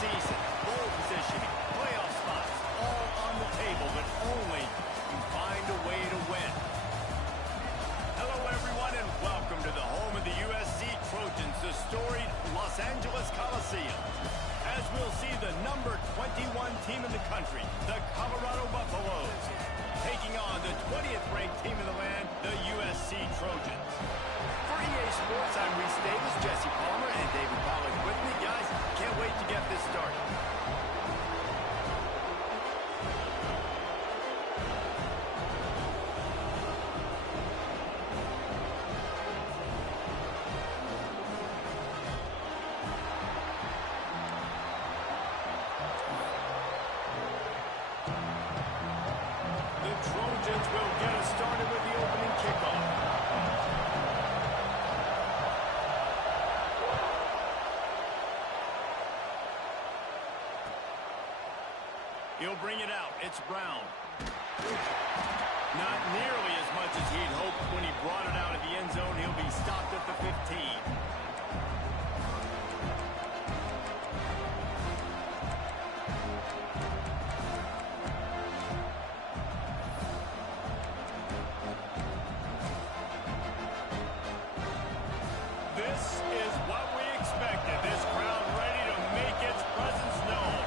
season. Bowl positioning, playoff spots, all on the table, but only you find a way to win. Hello, everyone, and welcome to the home of the USC Trojans, the storied Los Angeles Coliseum. As we'll see the number 21 team in the country, the Colorado Buffaloes, taking on the 20th ranked team in the land, the USC Trojans. For EA Sports, I'm Reese Davis, Jesse Palmer, and David Pollack with me. Guys, can't wait to get this started. Trojans will get us started with the opening kickoff. He'll bring it out. It's Brown. Not nearly as much as he'd hoped when he brought it out of the end zone. He'll be stopped at the 15. This is what we expected. This crowd ready to make its presence known.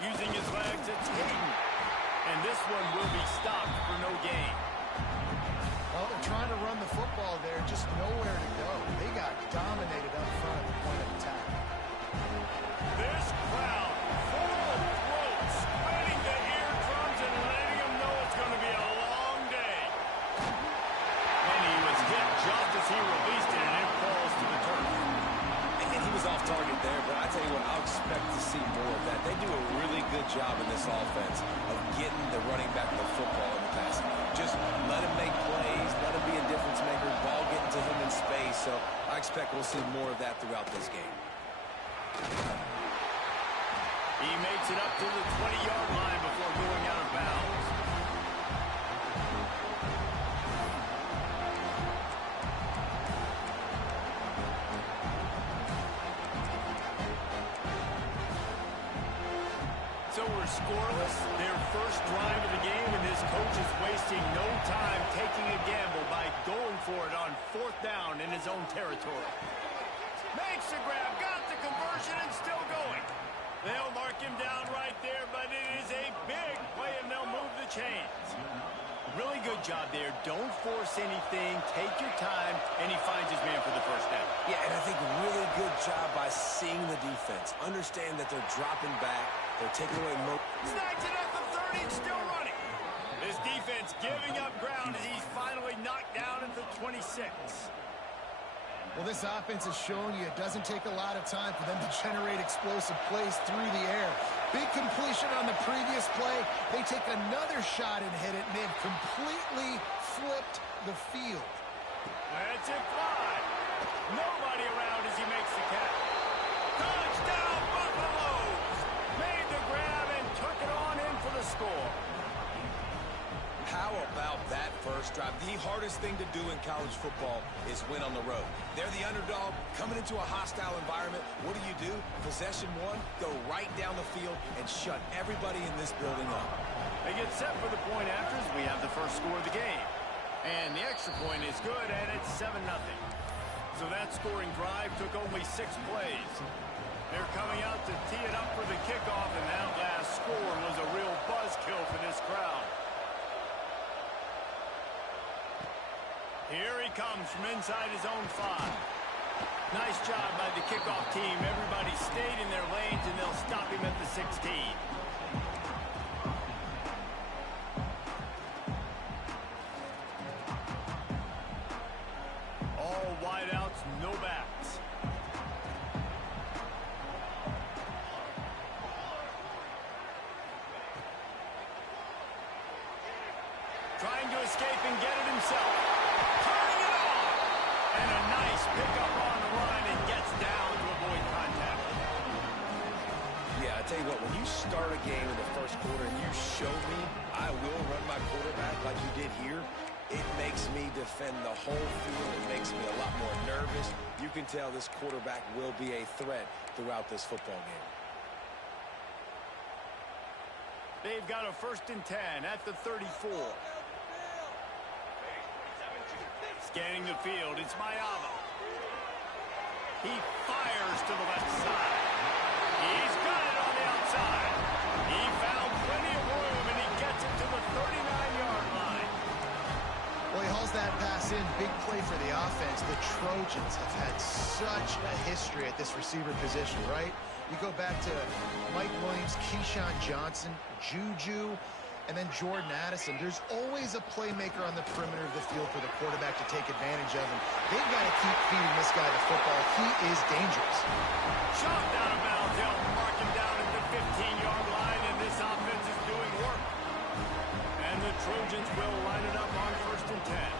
Using his legs, it's Hayden. And this one will be stopped for no gain. Well, they're trying to run the football there, just nowhere to go. They got dominated up front at the point of attack. This crowd full of throats, spreading the eardrums and letting them know it's going to be a long day. And he was hit just as he released it, and it falls to the turf. And he was off target there, but I tell you what, I'll expect to see more of that. They do a really good job in this offense of getting the running back the football in the passing. Just let him make plays, let him be a difference maker, ball getting to him in space. So I expect we'll see more of that throughout this game. He makes it up to the 20-yard line before going out of bounds. So we're scoreless, their first drive of the game, and this coach is wasting no time taking a gamble by going for it on 4th down in his own territory. Makes the grab, got the conversion, and still going. They'll mark him down right there, but it is a big play, and they'll move the chains. Really good job there. Don't force anything. Take your time, and he finds his man for the first down. Yeah, and I think really good job by seeing the defense. Understand that they're dropping back. They're taking away Snipes it at the 30 and still running. This defense giving up ground as he's finally knocked down at the 26. Well, this offense has shown you it doesn't take a lot of time for them to generate explosive plays through the air. Big completion on the previous play. They take another shot and hit it, and they've completely flipped the field. That's it, fly. Nobody around as he makes the catch. Touchdown, Buffaloes! Made the grab and took it on in for the score. How about that first drive? The hardest thing to do in college football is win on the road. They're the underdog, coming into a hostile environment. What do? Possession one, go right down the field and shut everybody in this building up. They get set for the point after as we have the first score of the game. And the extra point is good, and it's 7-0. So that scoring drive took only 6 plays. They're coming out to tee it up for the kickoff, and that last score was a real buzzkill for this crowd. Here he comes from inside his own 5. Nice job by the kickoff team. Everybody stayed in their lanes, and they'll stop him at the 16. All wideouts, no backs. Trying to escape and get it himself. Turning it on. And a nice pickup on the run and gets down to avoid contact. Yeah, I tell you what, when you start a game in the first quarter and you show me I will run my quarterback like you did here, It makes me defend the whole field. It makes me a lot more nervous. You can tell this quarterback will be a threat throughout this football game. They've got a 1st and 10 at the 34. Scanning the field, it's Mayava. He fires to the left side. He's got it on the outside. He found plenty of room, and he gets it to the 39-yard line. Well, he hauls that pass in. Big play for the offense. The Trojans have had such a history at this receiver position, right? You go back to Mike Williams, Keyshawn Johnson, Juju, and then Jordan Addison. There's always a playmaker on the perimeter of the field for the quarterback to take advantage of him. They've got to keep feeding this guy the football. He is dangerous. Shot down of bounds. They'll mark him down at the 15-yard line, and this offense is doing work. And the Trojans will line it up on 1st and 10.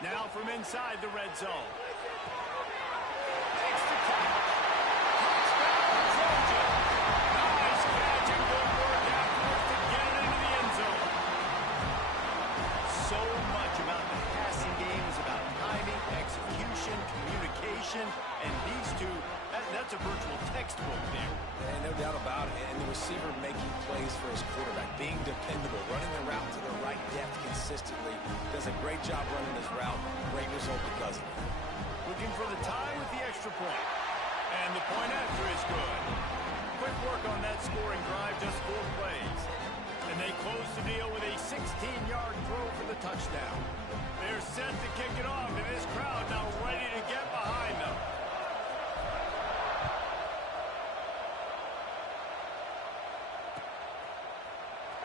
Now from inside the red zone. Takes the tackle. Touchdown, Trojan. Nice catch and good work afterwards to get it into the end zone. So much about the passing game is about timing, execution, communication, and these two, that's a virtual textbook there. And no doubt about it. And the receiver making plays for his quarterback, being dependable, running the route to the right depth consistently. Does a great job running his route. Great result because of it. Looking for the tie with the extra point. And the point after is good. Quick work on that scoring drive, just 4 plays. And they close the deal with a 16-yard throw for the touchdown. They're set to kick it off, and this crowd now ready to get behind them.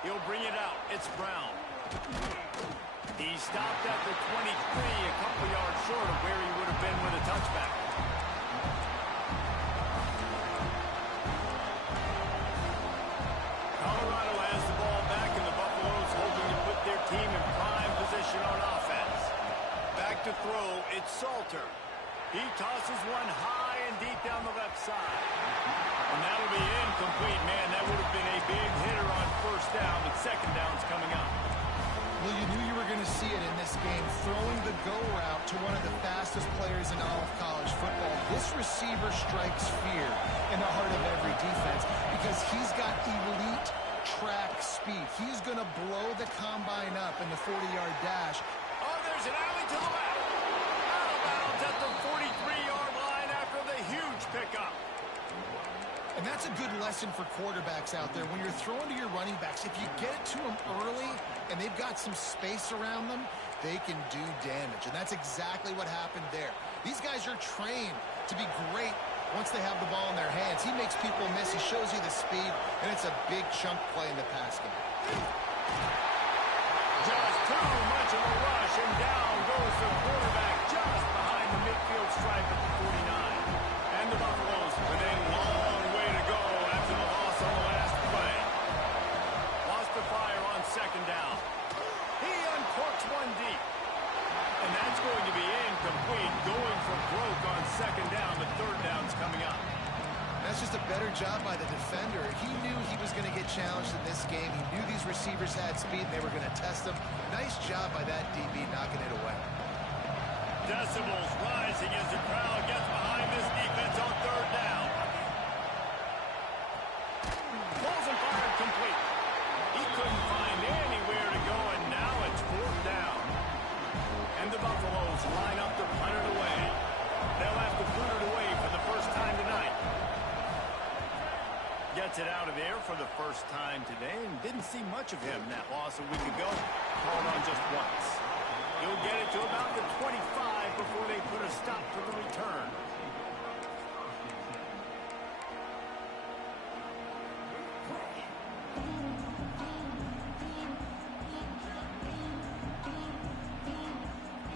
He'll bring it out. It's Brown. He stopped at the 23, a couple yards short of where he would have been with a touchback. Colorado has the ball back, and the Buffaloes hoping to put their team in prime position on offense. Back to throw, it's Salter. He tosses one high and deep down the left side. And that'll be incomplete. Man, that would have been a big hitter on 1st down, but 2nd down's coming up. Well, you knew you were going to see it in this game, throwing the go route to one of the fastest players in all of college football. This receiver strikes fear in the heart of every defense because he's got elite track speed. He's going to blow the combine up in the 40-yard dash. Oh, there's an alley to the left. Out of bounds at the 43-yard line after the huge pickup. And that's a good lesson for quarterbacks out there. When you're throwing to your running backs, if you get it to them early and they've got some space around them, they can do damage. And that's exactly what happened there. These guys are trained to be great once they have the ball in their hands. He makes people miss. He shows you the speed, and it's a big chunk play in the pass game. Just too much of a rush, and down goes the quarterback just behind the midfield stripe at the 49. And the Buffaloes with a long way to go after the loss on the last play. Lost the fire on 2nd down. He uncorks one deep. And that's going to be incomplete, going for broke on 2nd down. The 3rd down's coming up. That's just a better job by the defender. He knew he was going to get challenged in this game. He knew these receivers had speed and they were going to test him. Nice job by that DB knocking it away. Decibels rising as the crowd gets behind this defense on 3rd down. Pulls and fired complete. He couldn't find anywhere to go, and now it's 4th down. And the Buffaloes line up to punt it away. They'll have to put it away for the first time tonight. Gets it out of there for the first time today, and didn't see much of him in that loss a week ago. Called on just once. He'll get it to about the 25 before they put a stop to the return.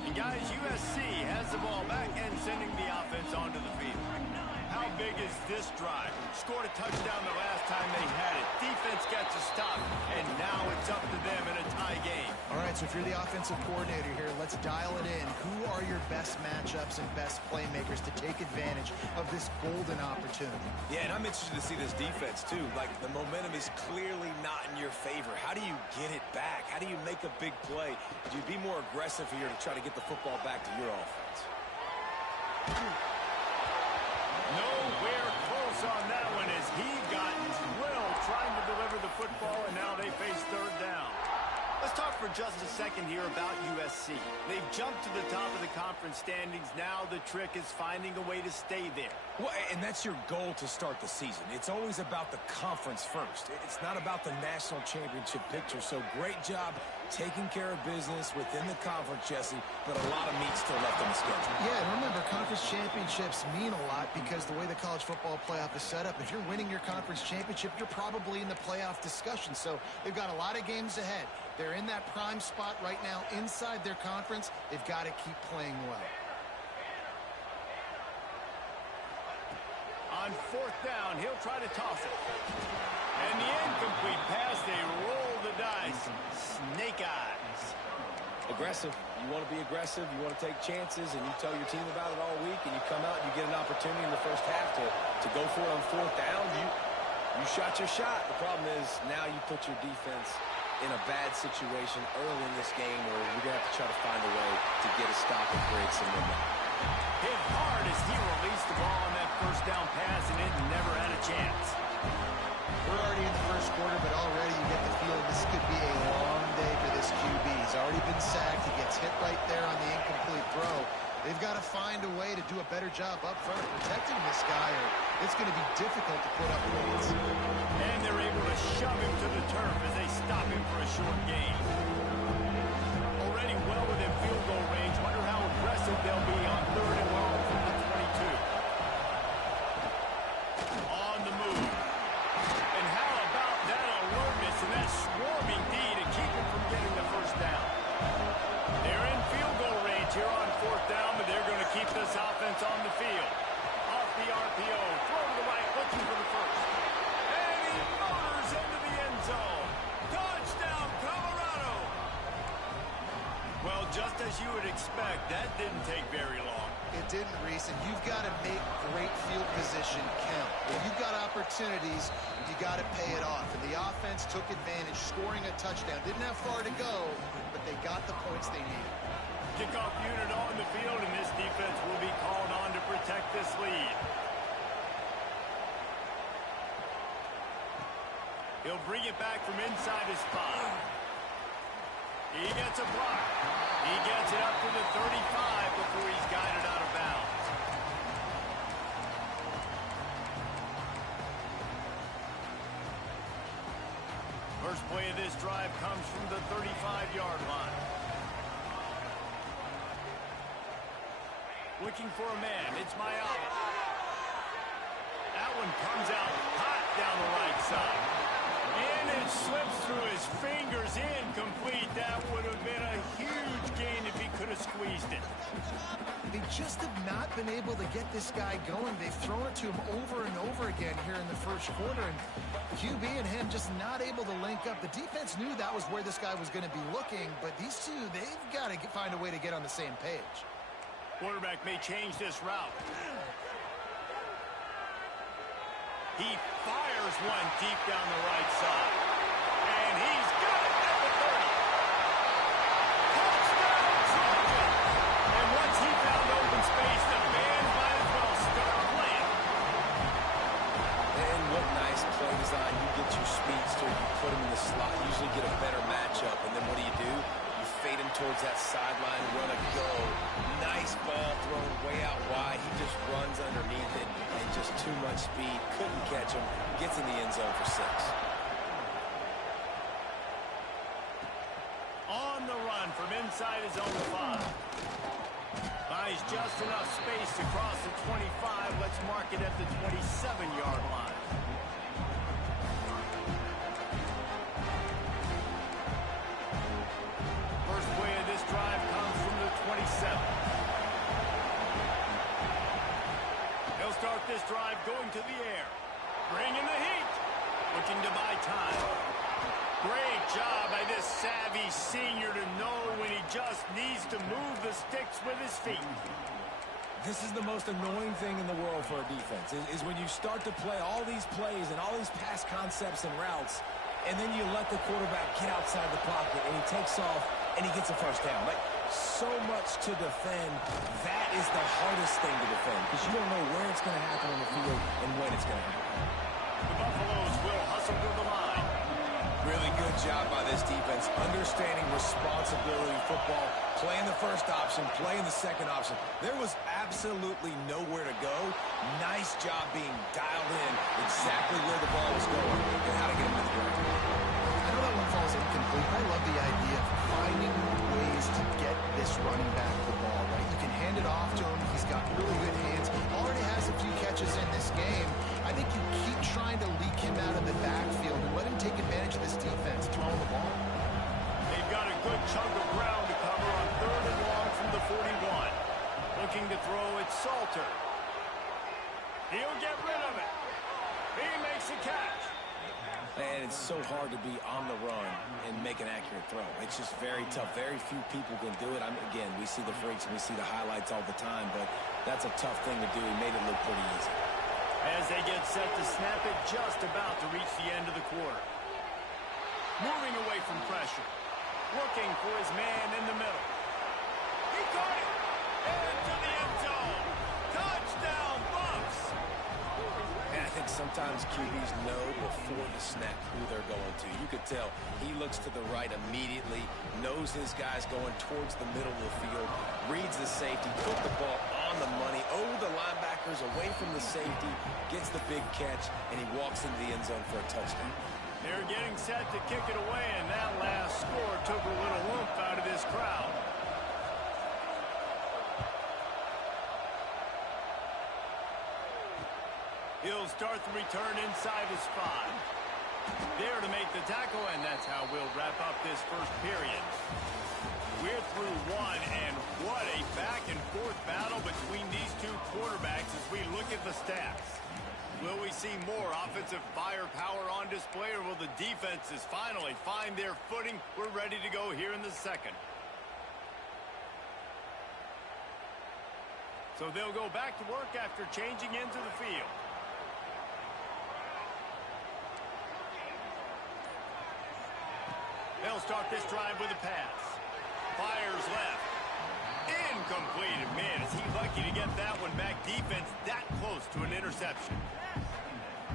And guys, USC has the ball back and sending the offense onto the field. How big is this drive? Scored a touchdown the last time they had it. Defense gets a stop, and now it's up to them in a tie game. All right, so if you're the offensive coordinator here, let's dial it in. Who are your best matchups and best playmakers to take advantage of this golden opportunity? Yeah, and I'm interested to see this defense, too. Like, the momentum is clearly not in your favor. How do you get it back? How do you make a big play? Do you be more aggressive here to try to get the football back to your offense? Nowhere close on that one as he got drilled trying to deliver the football, and now they face third down. Let's talk for just a second here about USC. They've jumped to the top of the conference standings. Now the trick is finding a way to stay there. Well, and that's your goal to start the season. It's always about the conference first. It's not about the national championship picture. So great job taking care of business within the conference, Jesse, but a lot of meat still left on the schedule. Yeah, and remember, conference championships mean a lot because the way the college football playoff is set up, if you're winning your conference championship, you're probably in the playoff discussion. So they've got a lot of games ahead. They're in that prime spot right now inside their conference. They've got to keep playing well. On fourth down, he'll try to toss it. And the incomplete pass, they roll the dice. Snake eyes. Aggressive. You want to be aggressive. You want to take chances, and you tell your team about it all week, and you come out and you get an opportunity in the first half to go for it on fourth down. You shot your shot. The problem is now you put your defense in a bad situation early in this game where you're going to have to try to find a way to get a stop and create some momentum. Hit hard as he released the ball on that first down pass, and it never had a chance. We're already in the first quarter, but already you get the feeling this could be a long day for this QB. He's already been sacked. He gets hit right there on the incomplete throw. They've got to find a way to do a better job up front of protecting this guy, or it's going to be difficult to put up points. And they're able to shove him to the turf as they stop him for a short gain. Already well within field goal range. Wonder how aggressive they'll be on third and long from the 22. On the move. And how about that alertness and that swarming D to keep him from getting the first down? They're in field goal range here on fourth down, but they're going to keep this offense on the field. Off the RPO, throw to the right, looking for the first. And he motors into the end zone. Touchdown, Colorado! Well, just as you would expect, that didn't take very long. It didn't, Reese, and you've got to make great field position count. When you've got opportunities, you got to pay it off. And the offense took advantage, scoring a touchdown. Didn't have far to go, but they got the points they needed. Kickoff unit on the field, and this defense will be called on to protect this lead. He'll bring it back from inside his spot. He gets a block. He gets it up to the 35 before he's guided out of bounds. First play of this drive comes from the 35-yard line. Looking for a man. It's Ncaa26. That one comes out hot down the right side. And it slips through his fingers, incomplete. That would have been a huge gain if he could have squeezed it. They just have not been able to get this guy going. They've thrown it to him over and over again here in the first quarter, and QB and him just not able to link up. The defense knew that was where this guy was going to be looking, but these two, they've got to find a way to get on the same page. Quarterback may change this route. He fires one deep down the right side. And he's got it at the 30. Touchdown, Georgia! And once he found open space, the band might as well start playing. And what nice play design. You get your speedster, you put him in the slot, usually get a better matchup, and then what do? You fade him towards that sideline, run a go. Nice ball thrown way out wide. He just runs underneath it and just too much speed. Couldn't catch him. Gets in the end zone for 6. On the run from inside his own 5. Buys just enough space to cross the 25. Let's mark it at the 27-yard line. First play of this drive comes from the 27. He'll start this drive going to the air. Bringing the heat. Looking to buy time. Great job by this savvy senior to know when he just needs to move the sticks with his feet. This is the most annoying thing in the world for a defense, is when you start to play all these plays and all these pass concepts and routes, and then you let the quarterback get outside the pocket, and he takes off, and he gets a first down. Like, so much to defend. That is the hardest thing to defend, because you don't know where it's going to happen on the field and when it's going to happen. The Buffaloes will hustle to the line. Really good job by this defense, understanding responsibility football, playing the first option, playing the second option. There was absolutely nowhere to go. Nice job being dialed in exactly where the ball was going and how to get him to the ground. I know that one falls incomplete. I love the idea of finding ways to get this running back the ball, right? You can hand it off to him. He's got really good hands. Already has a few catches in this game. I think you keep trying to leak him out of the backfield and let him take advantage of this defense throwing the ball. They've got a good chunk of ground to cover on 3rd and long from the 41. Looking to throw it, Salter. He'll get rid of it. He makes a catch. And it's so hard to be on the run and make an accurate throw. It's just very tough. Very few people can do it. Again, we see the freaks and we see the highlights all the time, but that's a tough thing to do. He made it look pretty easy. As they get set to snap it, just about to reach the end of the quarter. Moving away from pressure. Looking for his man in the middle. He caught it. Into the end zone. Touchdown, Bucks. And I think sometimes QBs know before the snap who they're going to. You could tell he looks to the right immediately, knows his guy's going towards the middle of the field, reads the safety, put the ball on the money, over the linebackers, away from the safety, gets the big catch, and he walks into the end zone for a touchdown. They're getting set to kick it away, and that last score took a little whoop out of this crowd. He'll start the return inside his 5. There to make the tackle, and that's how we'll wrap up this first period. We're through one, and what a back-and-forth battle between these two quarterbacks as we look at the stats. Will we see more offensive firepower on display, or will the defenses finally find their footing? We're ready to go here in the second. So they'll go back to work after changing into the field. They'll start this drive with a pass. Fires left. Incomplete. And man, is he lucky to get that one back. Defense that close to an interception.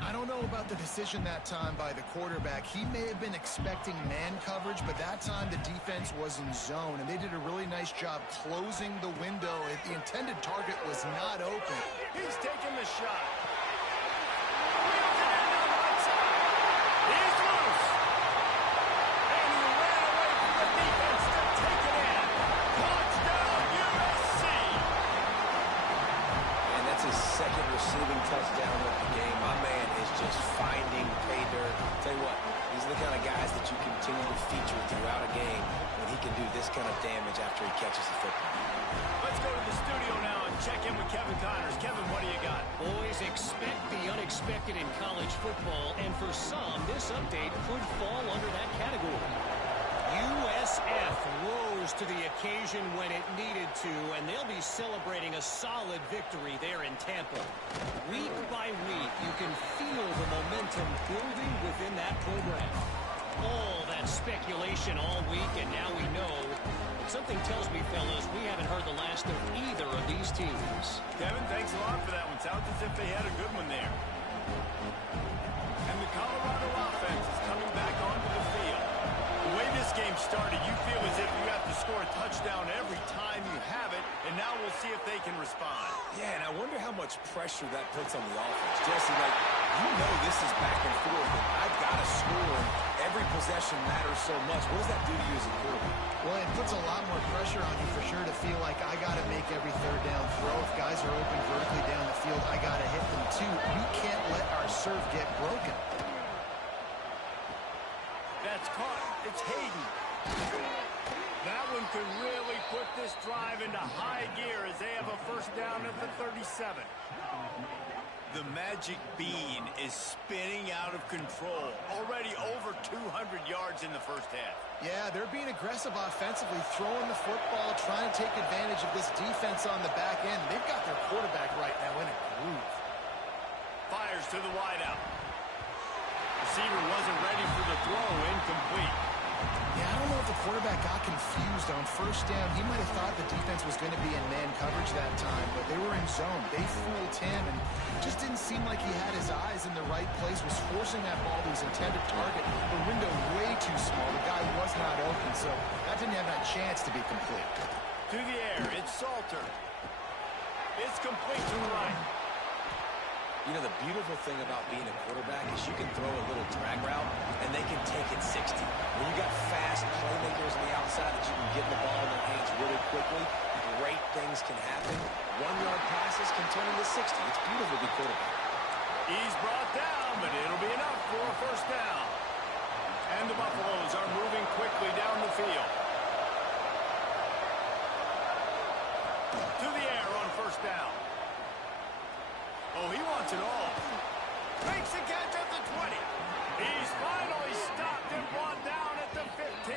I don't know about the decision that time by the quarterback. He may have been expecting man coverage, but that time the defense was in zone, and they did a really nice job closing the window. The intended target was not open. He's taking the shot. He's loose. And he ran away from the defense to take it in. Touchdown, USC. And that's his second receiving touchdown of the game. My man is just finding pay dirt. Tell you what, these are the kind of guys that you continue to feature throughout a game when he can do this kind of damage after he catches the football. Let's go to the studio now and check in with Kevin Connors. Kevin, what do you got? Boys, expect the unexpected in college football, and for some, this update could fall under that category. USF rose to the occasion when it needed to, and they'll be celebrating a solid victory there in Tampa. Week by week, you can feel the momentum building within that program. All that speculation all week, and now we know. But something tells me, fellas, we haven't heard the last of either of these teams. Kevin, thanks a lot for that one. Sounds as if they had a good one there. And the Colorado offense is coming back onto the field. The way this game started, you feel as if you have to score a touchdown every time you have it, and now we'll see if they can respond. Yeah, and I wonder how much pressure that puts on the offense. Jesse, like, you know this is back and forth, and I've got to score. Every possession matters so much. What does that do to you as a quarterback? Well, it puts a lot more pressure on you for sure to feel like I got to make every third down throw. If guys are open vertically down the field, I got to hit them too. We can't let our serve get broken. That's caught. It's Hayden. That one could really put this drive into high gear as they have a first down at the 37. The magic bean is spinning out of control. Already over 200 yards in the first half. Yeah, they're being aggressive offensively, throwing the football, trying to take advantage of this defense on the back end. They've got their quarterback right now in a groove. Fires to the wideout. Receiver wasn't ready for the throw. Incomplete. Yeah, I don't know if the quarterback got confused on first down. He might have thought the defense was going to be in man coverage that time, but they were in zone. They fooled him, and just didn't seem like he had his eyes in the right place, was forcing that ball to his intended target. The window way too small. The guy was not open, so that didn't have that chance to be complete. To the air, it's Salter. It's complete to the right. You know, the beautiful thing about being a quarterback is you can throw a little drag route, and they can take it 60. When you got fast playmakers on the outside that you can get the ball in their hands really quickly, great things can happen. 1-yard passes can turn into 60. It's beautiful to be quarterback. He's brought down, but it'll be enough for a first down. And the Buffaloes are moving quickly down the field. To the air on first down. Oh, he wants it all. Makes the catch at the 20. He's finally stopped and brought down at the 15.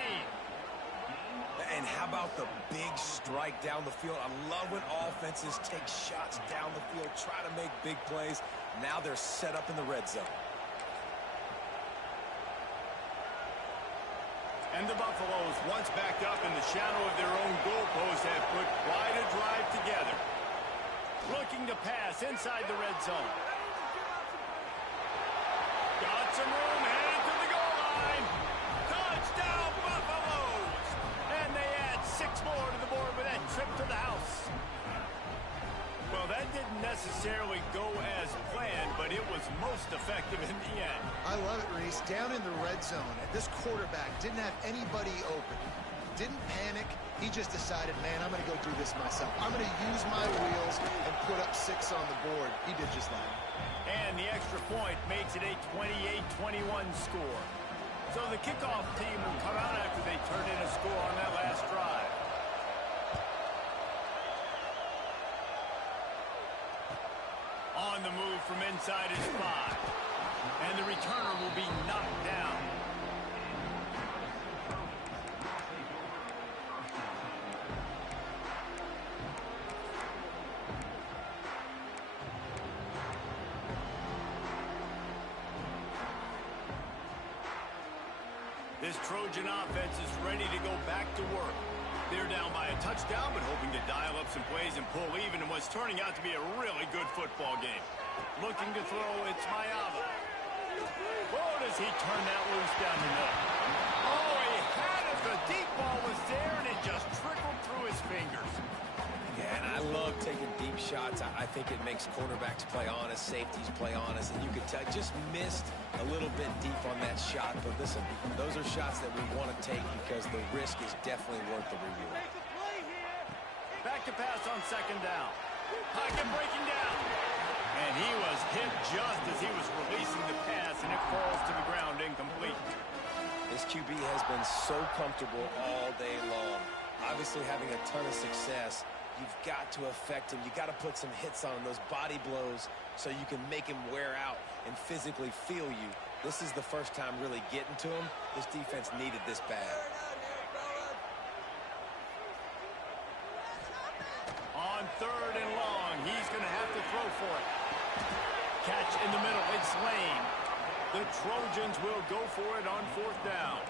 And how about the big strike down the field? I love when offenses take shots down the field, try to make big plays. Now they're set up in the red zone. And the Buffaloes, once backed up in the shadow of their own goalpost, have put quite a drive together. Looking to pass inside the red zone. Got some room, headed to the goal line. Touchdown, Buffaloes! And they add 6 more to the board with that trip to the house. Well, that didn't necessarily go as planned, but it was most effective in the end. I love it, Reese. Down in the red zone, and this quarterback didn't have anybody open. Didn't panic. He just decided, man, I'm going to go do this myself. I'm going to use my wheels and put up 6 on the board. He did just that. And the extra point makes it a 28-21 score. So the kickoff team will come out after they turn in a score on that last drive. On the move from inside his 5. And the returner will be knocked down. This Trojan offense is ready to go back to work. They're down by a touchdown, but hoping to dial up some plays and pull even in what's turning out to be a really good football game. Looking to throw, it's Mayava. Oh, does he turn that loose down the middle? Oh, he had it. The deep ball was there, and it just trickled through his fingers. Yeah, and I love taking deep shots. I think it makes quarterbacks play honest, safeties play honest, and you could tell just missed a little bit deep on that shot. But listen, those are shots that we want to take because the risk is definitely worth the reward. Back to pass on second down. Pocket breaking down. And he was hit just as he was releasing the pass, and it falls to the ground incomplete. This QB has been so comfortable all day long. Obviously having a ton of success. You've got to affect him. You've got to put some hits on him, those body blows, so you can make him wear out and physically feel you. This is the first time really getting to him. This defense needed this bad. On third and long, he's going to have to throw for it. Catch in the middle, it's Lane. The Trojans will go for it on fourth down.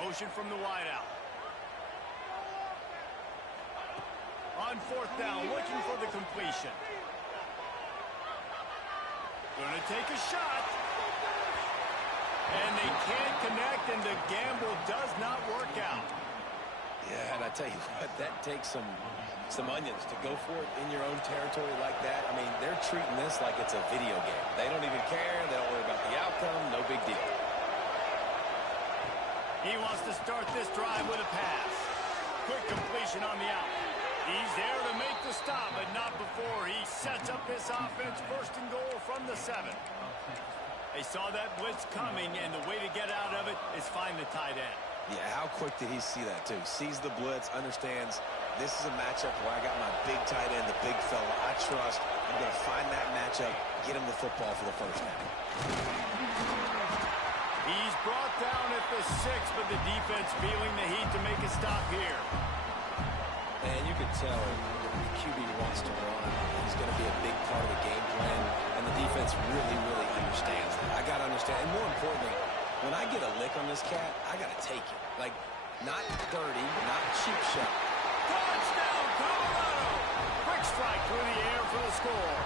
Motion from the wideout. On fourth down, looking for the completion. Going to take a shot. And they can't connect, and the gamble does not work out. Yeah, and I tell you what, that takes some onions to go for it in your own territory like that. I mean, they're treating this like it's a video game. They don't even care. They don't worry about the outcome. No big deal. He wants to start this drive with a pass. Quick completion on the out. He's there to make the stop, but not before he sets up this offense first and goal from the 7. They saw that blitz coming, and the way to get out of it is find the tight end. Yeah, how quick did he see that, too? Sees the blitz, understands this is a matchup where I got my big tight end, the big fella I trust. I'm going to find that matchup, get him the football for the first down. He's brought down at the 6, but the defense feeling the heat to make a stop here. And you can tell the QB wants to run. He's going to be a big part of the game plan, and the defense really, really understands that. I got to understand, and more importantly, when I get a lick on this cat, I got to take it. Like, not dirty, not cheap shot. Touchdown, Colorado! Quick strike through the air for the score.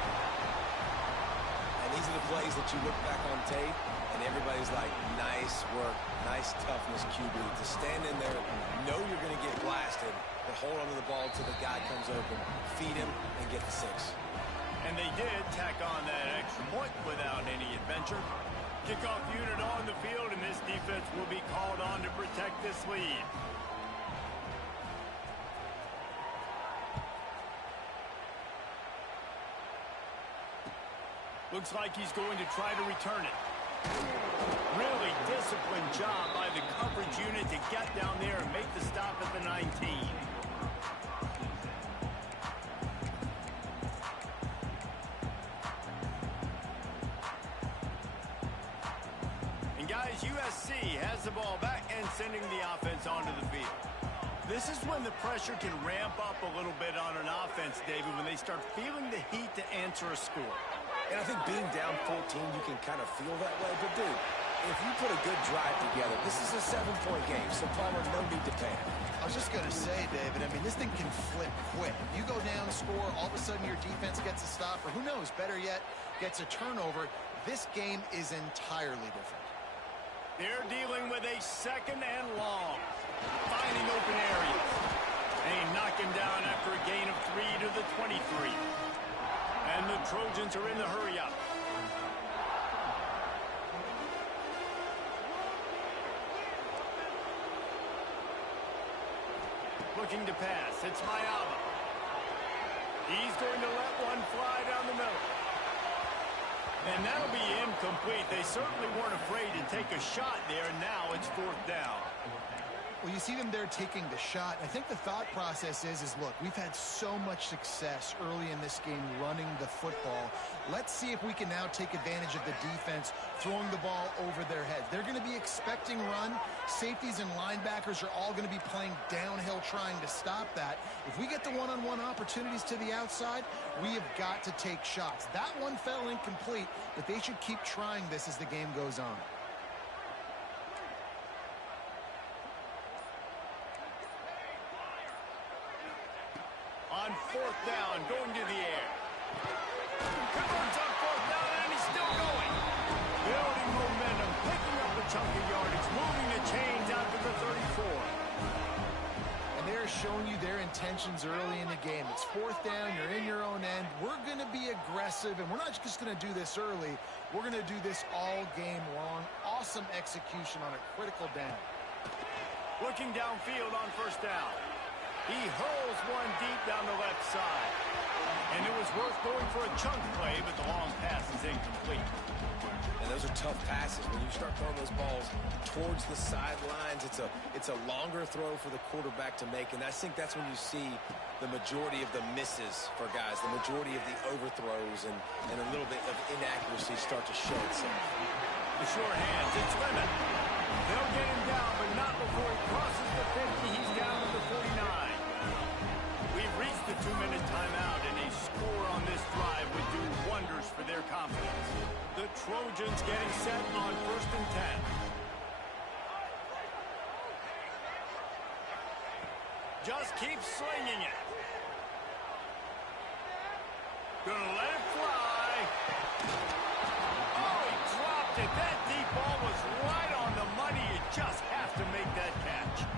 And these are the plays that you look back on tape, and everybody's like, nice work, nice toughness, QB. To stand in there, know you're going to get blasted, but hold onto the ball until the guy comes open, feed him, and get the 6. And they did tack on that extra point without any adventure. Kickoff unit on the field, and this defense will be called on to protect this lead. Looks like he's going to try to return it. Really disciplined job by the coverage unit to get down there and make the stop at the 19. And guys, USC has the ball back and sending the offense onto the field. This is when the pressure can ramp up a little bit on an offense, David, when they start feeling the heat to answer a score. And I think being down 14, you can kind of feel that way. But, dude, if you put a good drive together, this is a 7-point game, so Palmer, no need to panic. I was just going to say, David, I mean, this thing can flip quick. You go down, score, all of a sudden your defense gets a stop, or who knows, better yet, gets a turnover. This game is entirely different. They're dealing with a 2nd and long. Finding open areas. And he knocked him down after a gain of 3 to the 23. And the Trojans are in the hurry-up. Looking to pass. It's Mayaba. He's going to let one fly down the middle. And that'll be incomplete. They certainly weren't afraid to take a shot there, and now it's 4th down. Well, you see them there taking the shot. I think the thought process is look, we've had so much success early in this game running the football. Let's see if we can now take advantage of the defense throwing the ball over their heads. They're going to be expecting run. Safeties and linebackers are all going to be playing downhill trying to stop that. If we get the one-on-one opportunities to the outside, we have got to take shots. That one fell incomplete, but they should keep trying this as the game goes on. On 4th down, going to the air. Converts on 4th down, and he's still going. Building momentum, picking up a chunk of yardage, moving the chains out to the 34. And they're showing you their intentions early in the game. It's 4th down, you're in your own end. We're going to be aggressive, and we're not just going to do this early. We're going to do this all game long. Awesome execution on a critical down. Looking downfield on 1st down. He hurls one deep down the left side. And it was worth going for a chunk play, but the long pass is incomplete. And those are tough passes. When you start throwing those balls towards the sidelines, it's a longer throw for the quarterback to make. And I think that's when you see the majority of the misses for guys, the majority of the overthrows and a little bit of inaccuracy start to show itself. The short hands, it's Lemon. They'll get him down, but not before he crosses the 50. He's down to the 49. We've reached the 2-minute timeout, and a score on this drive would do wonders for their confidence. The Trojans getting set on 1st and 10. Just keep slinging it. Gonna let it fly. Oh, he dropped it. That deep ball was right on the money. You just have to make that catch.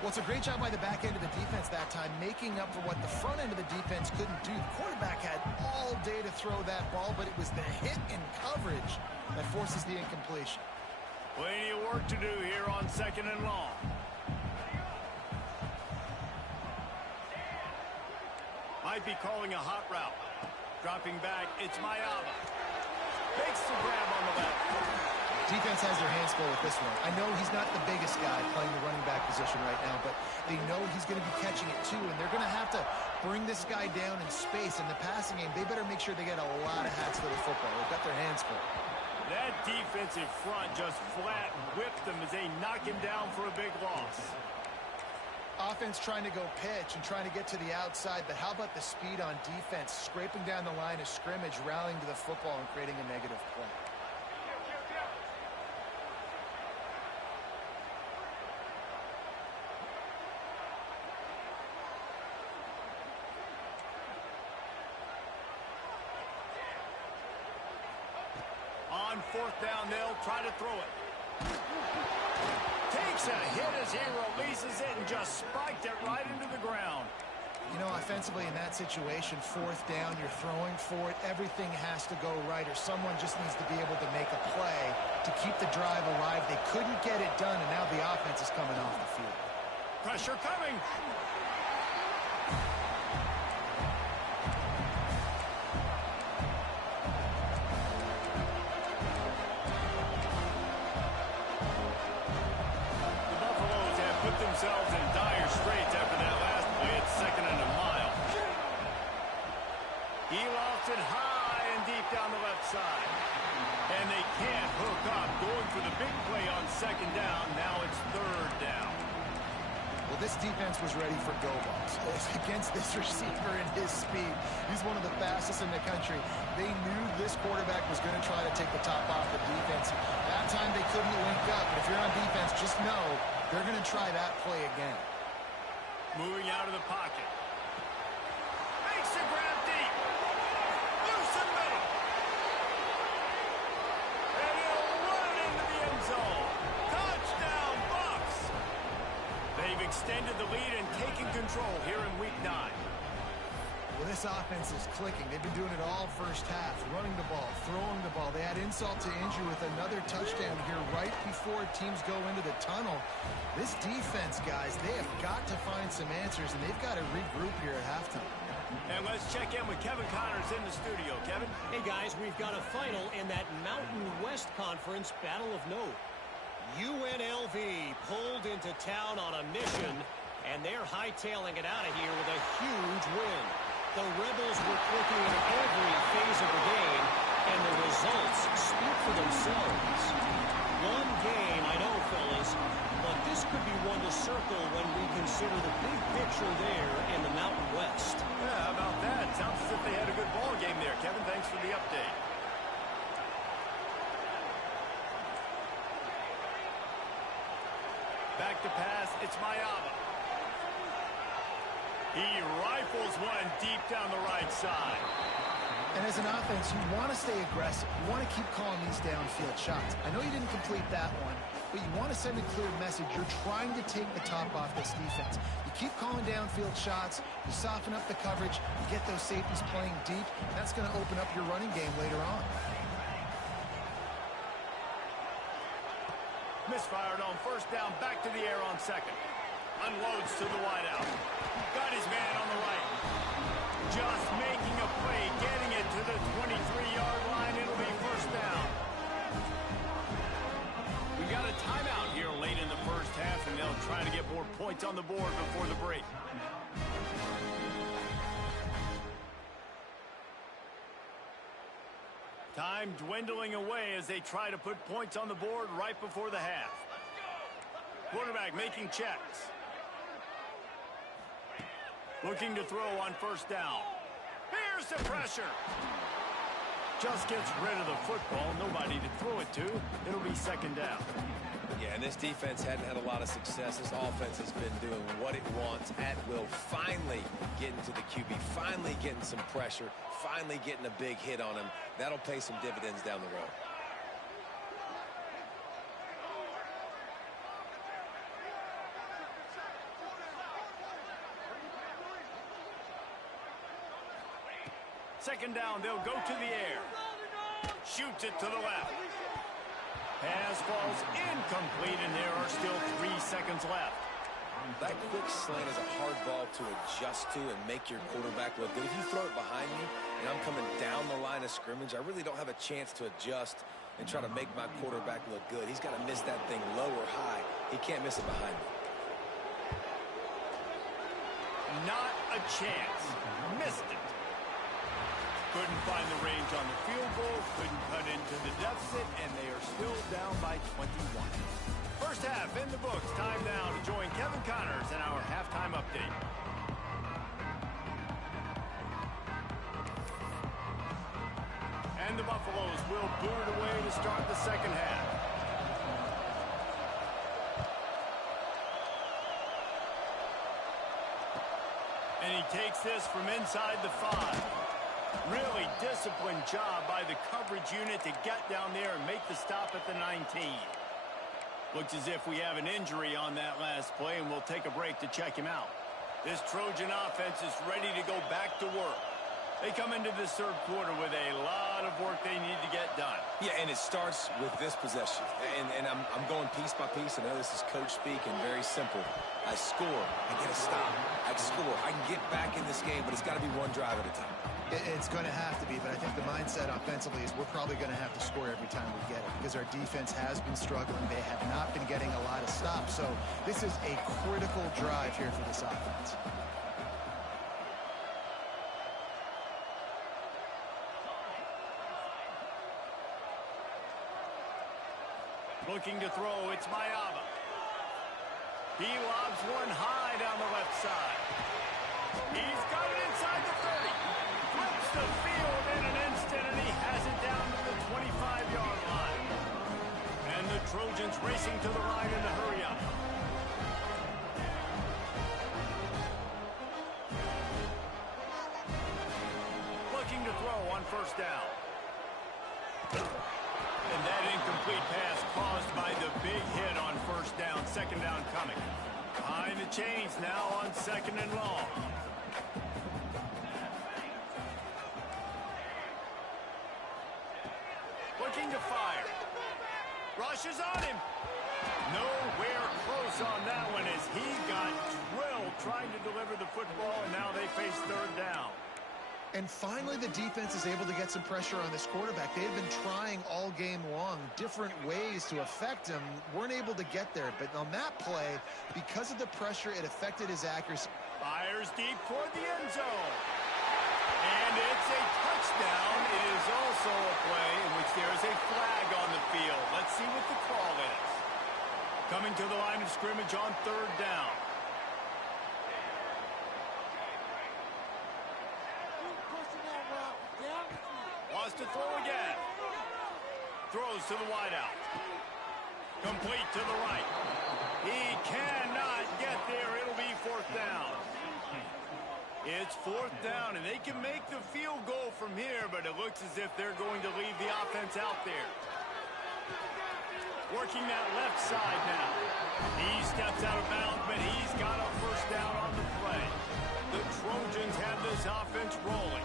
Well, it's a great job by the back end of the defense that time, making up for what the front end of the defense couldn't do. The quarterback had all day to throw that ball, but it was the hit in coverage that forces the incompletion. Plenty of work to do here on 2nd and long. Might be calling a hot route. Dropping back, it's Mayaba. Makes the grab on the left. Defense has their hands full with this one. I know he's not the biggest guy playing the running back position right now, but they know he's going to be catching it too, and they're going to have to bring this guy down in space. In the passing game, they better make sure they get a lot of hats for the football. They've got their hands full. That defensive front just flat whipped them as they knock him down for a big loss. Offense trying to go pitch and trying to get to the outside, but how about the speed on defense, scraping down the line of scrimmage, rallying to the football, and creating a negative play. On fourth down, they'll try to throw it. Takes a hit as he releases it and just spiked it right into the ground. You know, offensively in that situation, fourth down, you're throwing for it. Everything has to go right, or someone just needs to be able to make a play to keep the drive alive. They couldn't get it done, and now the offense is coming off the field. Pressure coming. Themselves in dire straits after that last play. It's 2nd and a mile. He lofts it high and deep down the left side. And they can't hook up. Going for the big play on 2nd down. Now it's 3rd down. Well, this defense was ready for go balls. Against this receiver and his speed. He's one of the fastest in the country. They knew this quarterback was going to try to take the top off the defense. That time they couldn't link up. But if you're on defense, just know they're going to try that play again. Moving out of the pocket. Makes the grab deep. Loose in the middle. And he'll run into the end zone. Touchdown, Bucs. They've extended the lead and taken control here in Week 9. Well, this offense is clicking. They've been doing it all first half, running the ball, throwing the ball. They had insult to injury with another touchdown here right before teams go into the tunnel. This defense, guys, they have got to find some answers, and they've got to regroup here at halftime. And let's check in with Kevin Connors in the studio. Kevin? Hey, guys, we've got a final in that Mountain West Conference battle of note. UNLV pulled into town on a mission, and they're hightailing it out of here with a huge win. The Rebels were clicking in every phase of the game, and the results speak for themselves. One game, I know, fellas, but this could be one to circle when we consider the big picture there in the Mountain West. Yeah, how about that? Sounds as if they had a good ball game there. Kevin, thanks for the update. Back to pass, it's Mayaba. He rifles one deep down the right side. And as an offense, you want to stay aggressive. You want to keep calling these downfield shots. I know you didn't complete that one, but you want to send a clear message. You're trying to take the top off this defense. You keep calling downfield shots. You soften up the coverage. You get those safeties playing deep. That's going to open up your running game later on. Misfired on first down, back to the air on 2nd. Unloads to the wideout. Got his man on the right. Just making a play, getting it to the 23-yard line. It'll be first down. We got a timeout here late in the first half, and they'll try to get more points on the board before the break. Time dwindling away as they try to put points on the board right before the half. Quarterback making checks. Looking to throw on first down. Here's the pressure. Just gets rid of the football. Nobody to throw it to. It'll be 2nd down. Yeah, and this defense hadn't had a lot of success. This offense has been doing what it wants at will. Finally getting to the QB. Finally getting some pressure. Finally getting a big hit on him. That'll pay some dividends down the road. Second down, they'll go to the air. Shoots it to the left. Pass falls incomplete, and there are still 3 seconds left. That quick slant is a hard ball to adjust to and make your quarterback look good. If you throw it behind me and I'm coming down the line of scrimmage, I really don't have a chance to adjust and try to make my quarterback look good. He's got to miss that thing low or high. He can't miss it behind me. Not a chance. Missed it. Couldn't find the range on the field goal, couldn't cut into the deficit, and they are still down by 21. First half in the books. Time now to join Kevin Connors in our halftime update. And the Buffaloes will boot it away to start the second half. And he takes this from inside the 5. Really disciplined job by the coverage unit to get down there and make the stop at the 19. Looks as if we have an injury on that last play, and we'll take a break to check him out. This Trojan offense is ready to go back to work. They come into this third quarter with a lot of work they need to get done. Yeah, and it starts with this possession. And I'm going piece by piece. I know this is coach speak and very simple. I score, I get a stop. I score, I can get back in this game, but it's got to be one drive at a time. It's going to have to be, but I think the mindset offensively is we're probably going to have to score every time we get it because our defense has been struggling. They have not been getting a lot of stops. So this is a critical drive here for this offense. Looking to throw, it's Mayava. He lobs one high down the left side. He's got it inside the 30. Flips the field in an instant, and he has it down to the 25-yard line. And the Trojans racing to the line in a hurry up. Looking to throw on first down. And that incomplete pass caused by the big hit on first down. Second down coming. Behind the chains now on second and long. Looking to fire. Rushes on him. Nowhere close on that one as he got drilled trying to deliver the football, and now they face third down. And finally, the defense is able to get some pressure on this quarterback. They've been trying all game long different ways to affect him. Weren't able to get there. But on that play, because of the pressure, it affected his accuracy. Fires deep toward the end zone. And it's a touchdown. It is also a play in which there is a flag on the field. Let's see what the call is. Coming to the line of scrimmage on third down. Wants to throw again. Throws to the wideout. Complete to the right. He cannot get there. It'll be fourth down. It's fourth down, and they can make the field goal from here, but it looks as if they're going to leave the offense out there. Working that left side now. He steps out of bounds, but he's got a first down on the play. The Trojans have this offense rolling.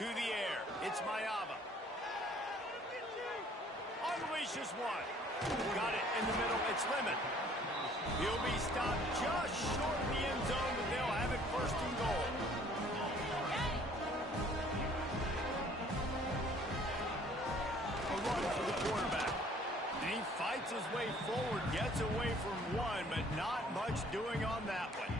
To the air, it's Mayava. Unleashes one. Got it in the middle, it's Lemon. He'll be stopped just short of the end zone, but they'll have it first and goal. A run for the quarterback. And he fights his way forward, gets away from one, but not much doing on that one.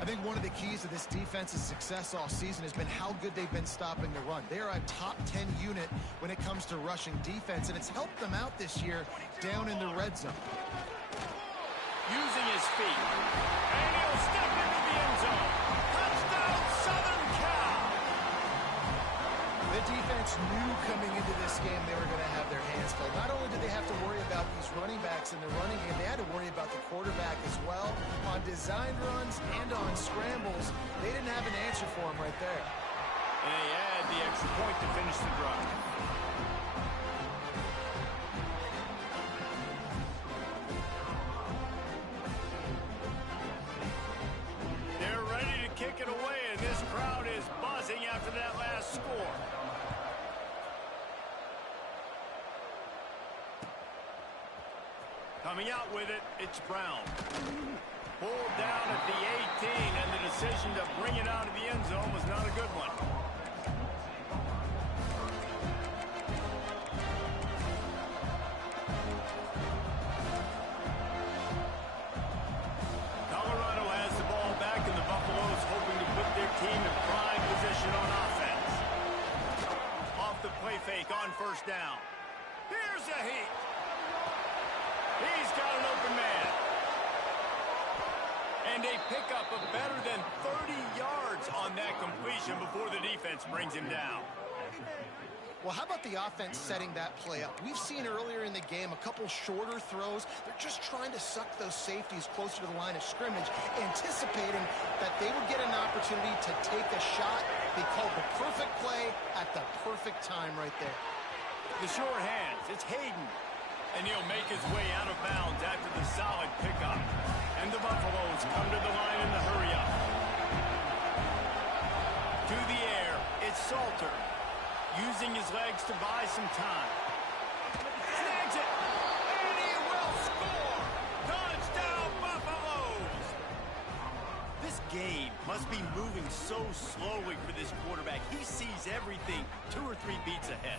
I think one of the keys to this defense's success all season has been how good they've been stopping the run. They're a top 10 unit when it comes to rushing defense, and it's helped them out this year down in the red zone. Using his feet. And he'll step into the end zone. Touchdown, Southern Cal! The defense knew coming into this game they were going to have their hands full. Not only did they have to worry about these running backs in the running game, they had to worry about the quarterback as well. On designed runs and on scrambles, they didn't have an answer for him right there. And they had the extra point to finish the drive. They're ready to kick it away, and this crowd is buzzing after that last score. Coming out with it, it's Brown. Pulled down at the 18, and the decision to bring it out of the end zone was not a good one. Colorado has the ball back, and the Buffaloes hoping to put their team in prime position on offense. Off the play fake on first down. Here's a heat. He's got an open man. And a pickup of better than 30 yards on that completion before the defense brings him down. Well, how about the offense setting that play up? We've seen earlier in the game a couple shorter throws. They're just trying to suck those safeties closer to the line of scrimmage, anticipating that they would get an opportunity to take a shot. They called the perfect play at the perfect time right there. The sure hands, it's Hayden. And he'll make his way out of bounds after the solid pickup. And the Buffaloes come to the line in the hurry-up. To the air, it's Salter. Using his legs to buy some time. Snags it! And he will score! Touchdown, Buffaloes! This game must be moving so slowly for this quarterback. He sees everything 2 or 3 beats ahead.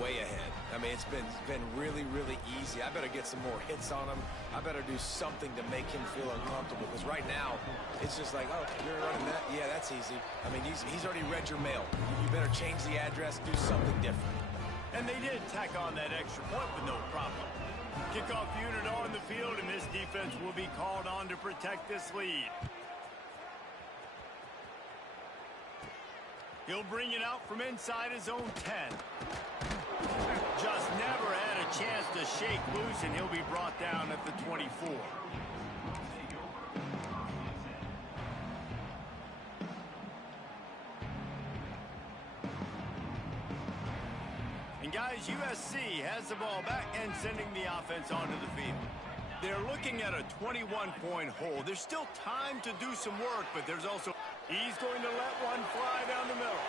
Way ahead. I mean, it's been really, really easy. I better get some more hits on him. I better do something to make him feel uncomfortable. Because right now, it's just like, oh, you're running that? Yeah, that's easy. I mean, he's already read your mail. You better change the address, do something different. And they did tack on that extra point with no problem. Kickoff unit on the field, and this defense will be called on to protect this lead. He'll bring it out from inside his own 10. Just never had a chance to shake loose, and he'll be brought down at the 24. And guys, USC has the ball back and sending the offense onto the field. They're looking at a 21-point hole. There's still time to do some work, but there's also... He's going to let one fly down the middle.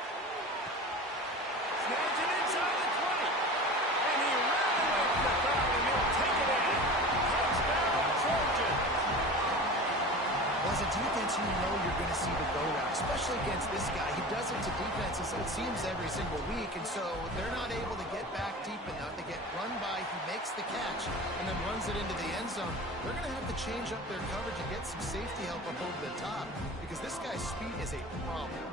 Snags it inside the 20. And he ran away from the crowd, and he'll take it in. Touchdown, Trojans. Well, as a defense, you know you're going to see the go route, especially against this guy. He does it to defenses, it seems, every single week, and so they're not able to get back deep enough. They get run by, he makes the catch, and then runs it into the end zone. They're going to have to change up their coverage and get some safety help up over the top, because this guy's speed is a problem.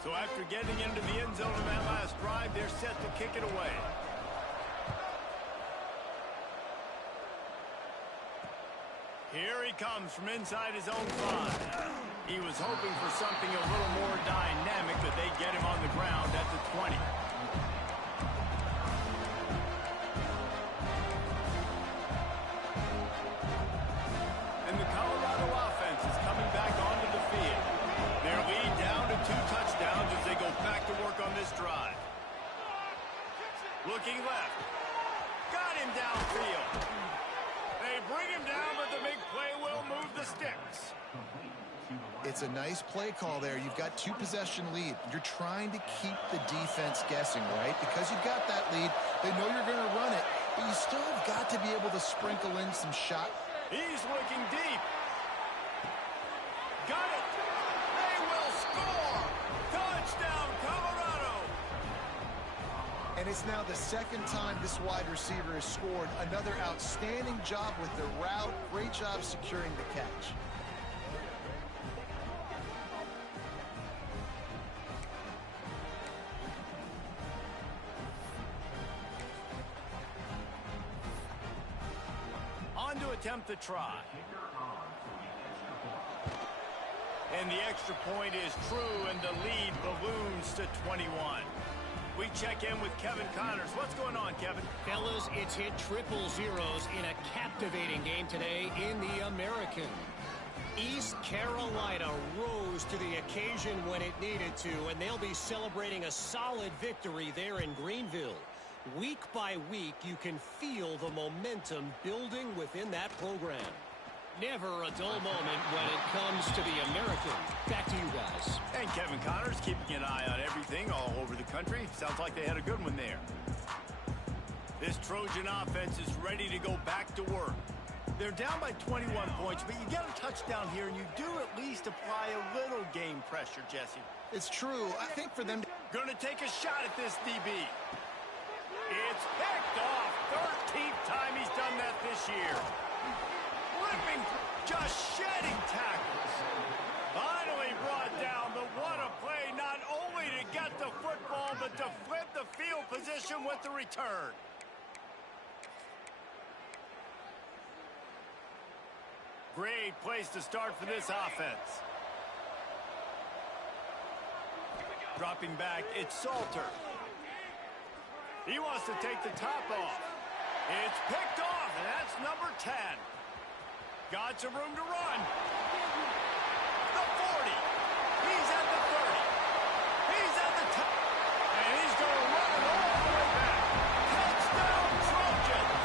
So after getting into the end zone in that last drive, they're set to kick it away. Here he comes from inside his own 5. He was hoping for something a little more dynamic, but they get him on the ground at the 20. And the Colorado offense is coming back onto the field. Their lead down to 2 touchdowns as they go back to work on this drive. Looking left. Got him downfield. They bring him down, but the big play will move the sticks. It's a nice play call there. You've got 2-possession lead. You're trying to keep the defense guessing, right? Because you've got that lead, they know you're going to run it, but you still have got to be able to sprinkle in some shot. He's looking deep. Got it. They will score. Touchdown, Colorado. And it's now the second time this wide receiver has scored. Another outstanding job with the route. Great job securing the catch. On to attempt the try. And the extra point is true, and the lead balloons to 21. We check in with Kevin Connors. What's going on, Kevin? Fellas, it's hit 000 in a captivating game today in the American. East Carolina rose to the occasion when it needed to, and they'll be celebrating a solid victory there in Greenville. Week by week, you can feel the momentum building within that program. Never a dull moment when it comes to the American. Back to you guys. And Kevin Connors keeping an eye on everything all over the country. Sounds like they had a good one there. This Trojan offense is ready to go back to work. They're down by 21 points, but you get a touchdown here, and you do at least apply a little game pressure, Jesse. It's true. I think for them to... Gonna take a shot at this DB. It's picked off. 13th time he's done that this year. Ripping, just shedding tackles. Finally brought down, but what a play, not only to get the football, but to flip the field position with the return. Great place to start for this offense. Dropping back, it's Salter. He wants to take the top off. It's picked off, and that's number 10. Got some room to run. The 40. He's at the 30. He's at the top. And he's going to run it all the way back. Touchdown, Trojans.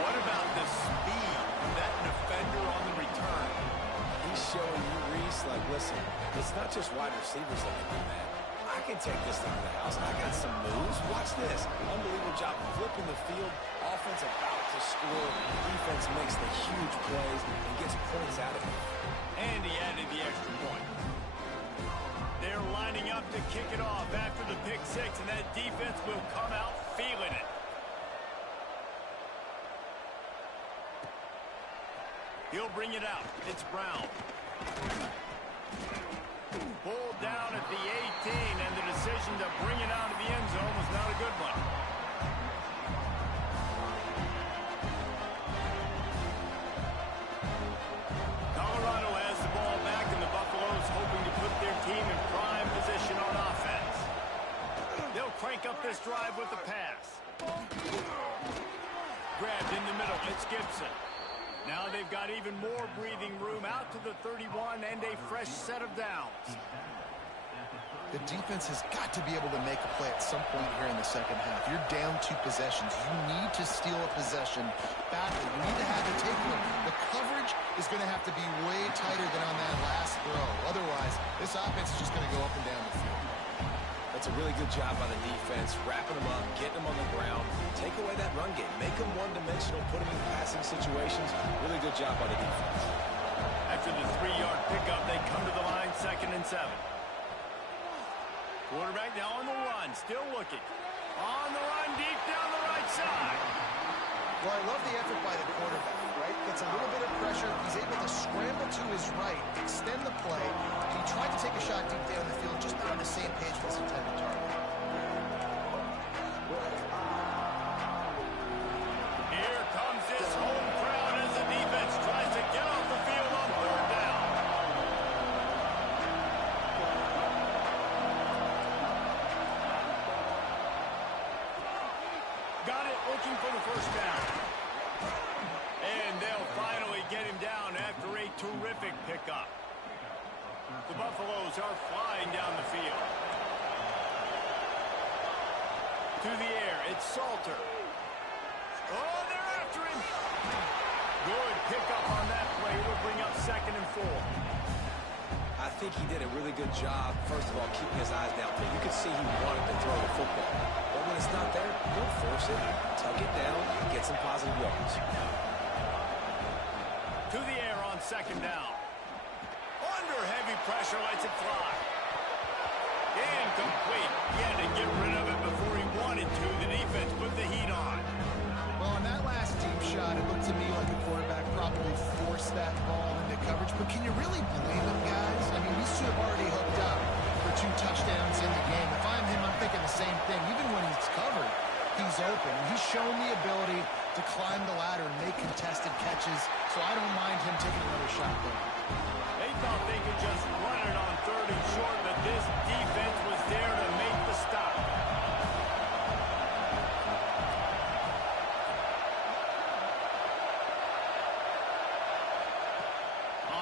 What about the speed of that defender on the return? He's showing you, Reese, like, listen, it's not just wide receivers that can do that. I can take this thing to the house. I got some moves. Watch this. Unbelievable job flipping the field. Offense about to score. Defense makes the huge plays and gets points out of it. And he added the extra point. They're lining up to kick it off after the pick six, and that defense will come out feeling it. He'll bring it out. It's Brown. Pulled down at the 18, and the decision to bring it out of the end zone was not a good one. Colorado has the ball back, and the Buffaloes hoping to put their team in prime position on offense. They'll crank up this drive with the pass. Grabbed in the middle. It's Gibson. Now they've got even more breathing room out to the 31 and a fresh set of downs. The defense has got to be able to make a play at some point here in the second half. You're down 2 possessions. You need to steal a possession badly. You need to have to take one. The coverage is going to have to be way tighter than on that last throw. Otherwise, this offense is just going to go up and down the field. That's a really good job by the defense, wrapping them up, getting them on the ground. Take away that run game. Make them one-dimensional, put them in passing situations. Really good job by the defense. After the 3-yard pickup, they come to the line, 2nd and 7. Quarterback now on the run, still looking. On the run, deep down the right side. Well, I love the effort by the quarterback, right? Gets a little bit of pressure. He's able to scramble to his right, extend the play. He tried to take a shot deep down the field, just not on the same page with his intended target. Here comes this home crowd as the defense tries to get off the field on 3rd down. Got it, looking for the 1st down. And they'll finally get him down after a terrific pickup. The Buffaloes are flying down the field. To the air, it's Salter. Oh, they're after him. Good pickup on that play. Will bring up 2nd and 4. I think he did a really good job, first of all, keeping his eyes downfield. You could see he wanted to throw the football. But when it's not there, don't force it. Tuck it down and get some positive yards. To the air on 2nd down. Under heavy pressure, lets it fly. Incomplete. He had to get rid of it before he wanted to. The defense put the heat on. Well, on that last deep shot, it looked to me like a quarterback probably forced that ball into coverage. But can you really blame him, guys? I mean, he should have already hooked up for 2 touchdowns in the game. If I'm him, I'm thinking the same thing. Even when he's covered, he's open. He's shown the ability to climb the ladder and make contested catches. So I don't mind him taking another shot there. They thought they could just run it on 3rd and short, but this defense was there to make the stop.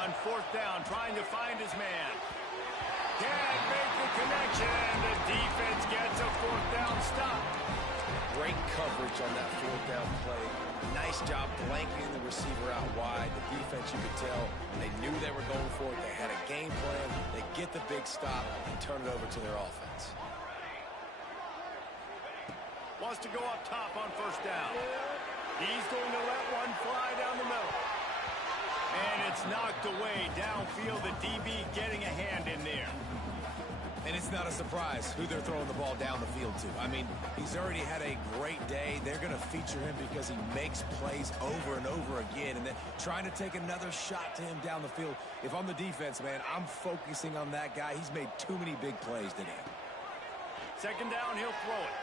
On 4th down, trying to find his man. Can't make the connection, and the defense gets a fourth down stop. Great coverage on that fourth down play. Nice job blanketing the receiver out wide. The defense, you could tell, they knew they were going for it. They had a game plan. They get the big stop and turn it over to their offense. Wants to go up top on first down. He's going to let one fly down the middle. And it's knocked away downfield. The DB getting a hand in there. And it's not a surprise who they're throwing the ball down the field to. I mean, he's already had a great day. They're going to feature him because he makes plays over and over again. And then trying to take another shot to him down the field. If I'm the defense, man, I'm focusing on that guy. He's made too many big plays today. Second down, he'll throw it.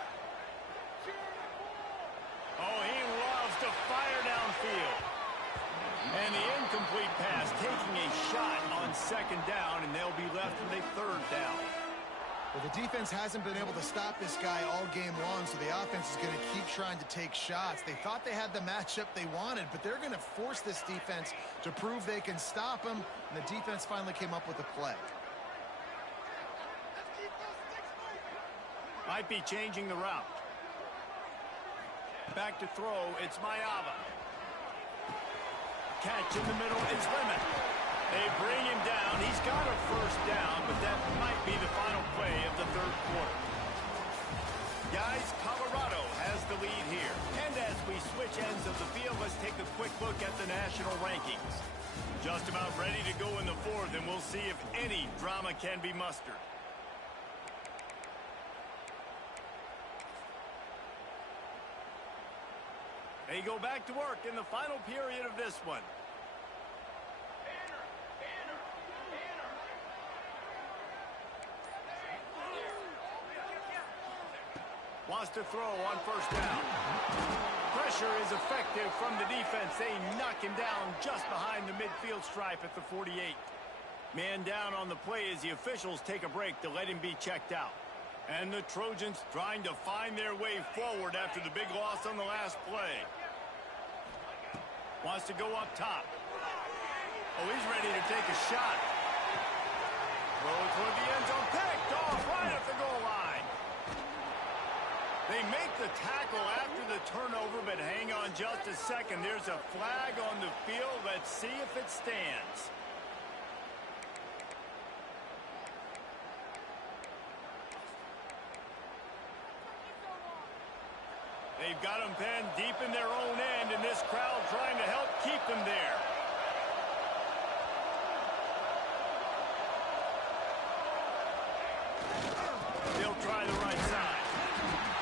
Oh, he loves to fire downfield. And the incomplete pass taking a shot on second down, and they'll be left with a third down. Well, the defense hasn't been able to stop this guy all game long, so the offense is going to keep trying to take shots. They thought they had the matchup they wanted, but they're going to force this defense to prove they can stop him, and the defense finally came up with a play. Might be changing the route. Back to throw, it's Ncaa26. Catch in the middle is Lemon. They bring him down. He's got a first down, but that might be the final play of the third quarter. Guys, Colorado has the lead here. And as we switch ends of the field, let's take a quick look at the national rankings. Just about ready to go in the fourth, and we'll see if any drama can be mustered. They go back to work in the final period of this one. Wants to throw on first down. Pressure is effective from the defense. They knock him down just behind the midfield stripe at the 48. Man down on the play as the officials take a break to let him be checked out. And the Trojans trying to find their way forward after the big loss on the last play. Wants to go up top. Oh, he's ready to take a shot. Throw toward the end zone. Picked off right at the goal line. They make the tackle after the turnover, but hang on just a second. There's a flag on the field. Let's see if it stands. They've got them pinned deep in their own end, and this crowd trying to help keep them there. They'll try the right side.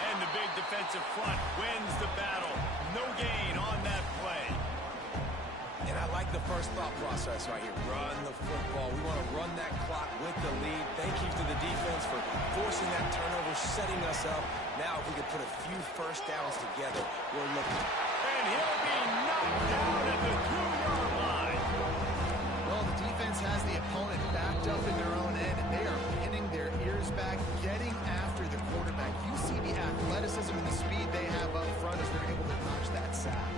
And the big defensive front wins the battle. No gain on that play. And I like the first thought process right here. Run the football. We want to run that clock with the lead. Thank you to the defense for forcing that turnover, setting us up. Now, if we can put a few first downs together, we're looking. And he'll be knocked down at the 2-yard line. Well, the defense has the opponent backed up in their own end, and they are pinning their ears back, getting after the quarterback. You see the athleticism and the speed they have up front as they're able to notch that sack.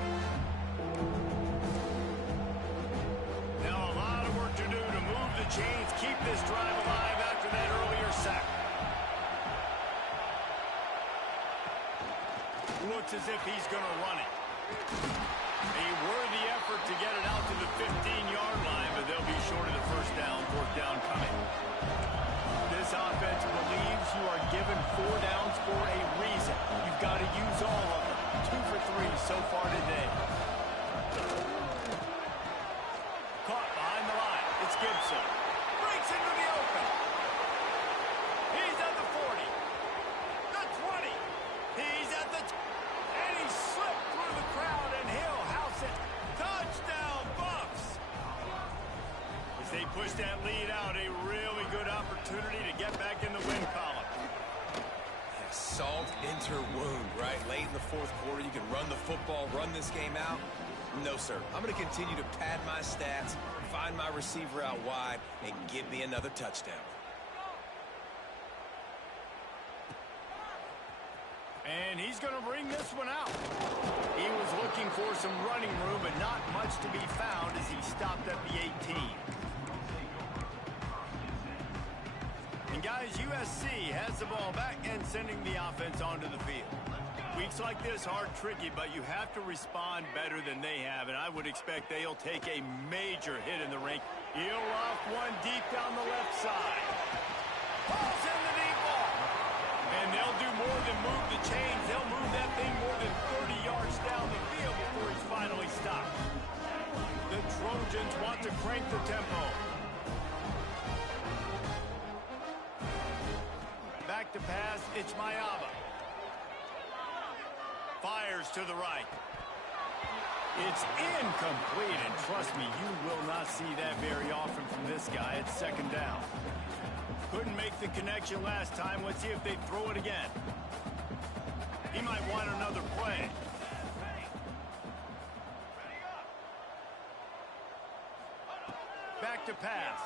Now a lot of work to do to move the chains, keep this drive alive after that earlier sack. Looks as if he's going to run it. A worthy effort to get it out to the 15-yard line, but they'll be short of the first down, fourth down coming. This offense believes you are given 4 downs for a reason. You've got to use all of them. 2 for 3 so far today. Caught behind the line. It's Gibson. Breaks into the open. He's at the 40. The 20. He's at the... And he slipped through the crowd, and he'll house it. Touchdown, Buffs! As they push that lead out, a really good opportunity to get back in the win column. Salt into wound, right? Late in the fourth quarter, you can run the football, run this game out. No, sir. I'm going to continue to pad my stats, find my receiver out wide, and give me another touchdown. And he's going to bring this one out. He was looking for some running room, but not much to be found as he stopped at the 18. guys, USC has the ball back and sending the offense onto the field. Weeks like this are tricky, but you have to respond better than they have, and I would expect they'll take a major hit in the rink. He'll loft one deep down the left side. Falls in the deep ball. And they'll do more than move the chains. They'll move that thing more than 30 yards down the field before he's finally stopped. The Trojans want to crank the tempo. Back to pass, it's Mayaba. Fires to the right. It's incomplete, and trust me, you will not see that very often from this guy. It's second down. Couldn't make the connection last time. Let's see if they throw it again. He might want another play. Back to pass.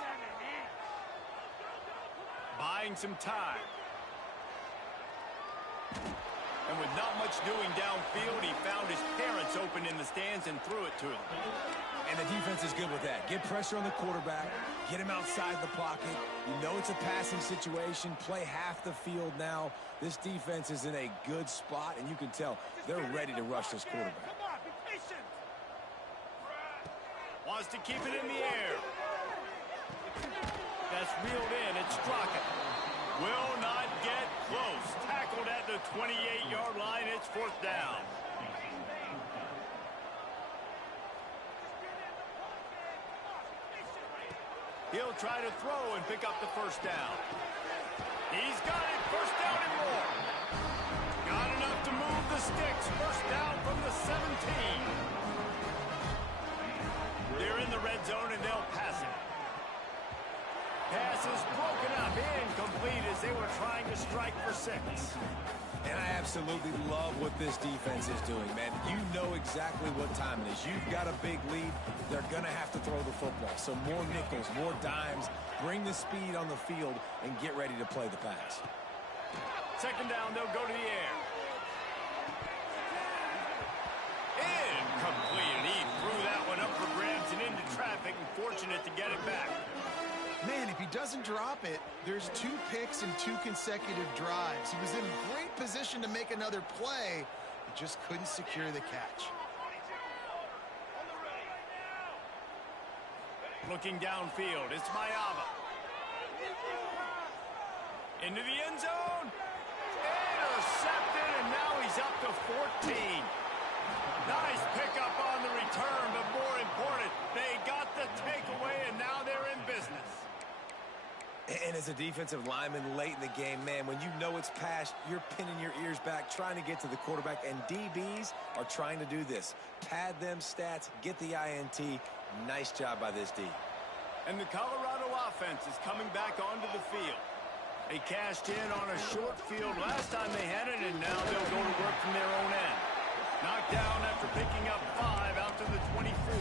Buying some time. And with not much doing downfield, he found his parents open in the stands and threw it to them. And the defense is good with that. Get pressure on the quarterback. Get him outside the pocket. You know it's a passing situation. Play half the field now. This defense is in a good spot, and you can tell they're ready to rush this quarterback. Come on, be patient. Wants to keep it in the air. That's reeled in. It's Straka. Will not get close. Tackled at the 28-yard line. It's fourth down. He'll try to throw and pick up the first down. He's got it. First down and more. Got enough to move the sticks. First down from the 17. They're in the red zone and they'll pass it. Pass is broken up, incomplete as they were trying to strike for 6. And I absolutely love what this defense is doing, man. You know exactly what time it is. You've got a big lead. They're going to have to throw the football. So more nickels, more dimes. Bring the speed on the field and get ready to play the pass. Second down, they'll go to the air. Incomplete, and he threw that one up for grabs and into traffic, and fortunate to get it back. Man, if he doesn't drop it, there's 2 picks and 2 consecutive drives. He was in great position to make another play, but just couldn't secure the catch. Looking downfield, it's Mayaba. Into the end zone. Intercepted, and now he's up to 14. Nice pickup on the return, but more important, they got the takeaway, and now they're in business. And as a defensive lineman late in the game, man, when you know it's passed, you're pinning your ears back, trying to get to the quarterback, and DBs are trying to do this. Pad them stats, get the INT. Nice job by this D. And the Colorado offense is coming back onto the field. They cashed in on a short field last time they had it, and now they'll go to work from their own end. Knocked down after picking up 5 out to the 24.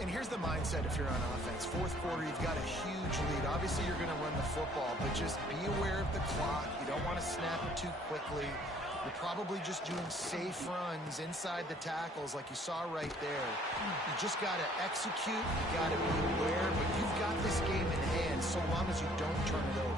And here's the mindset if you're on offense. Fourth quarter, you've got a huge lead. Obviously, you're going to run the football, but just be aware of the clock. You don't want to snap it too quickly. You're probably just doing safe runs inside the tackles like you saw right there. You just got to execute. You got to be aware, but you've got this game in hand so long as you don't turn it over.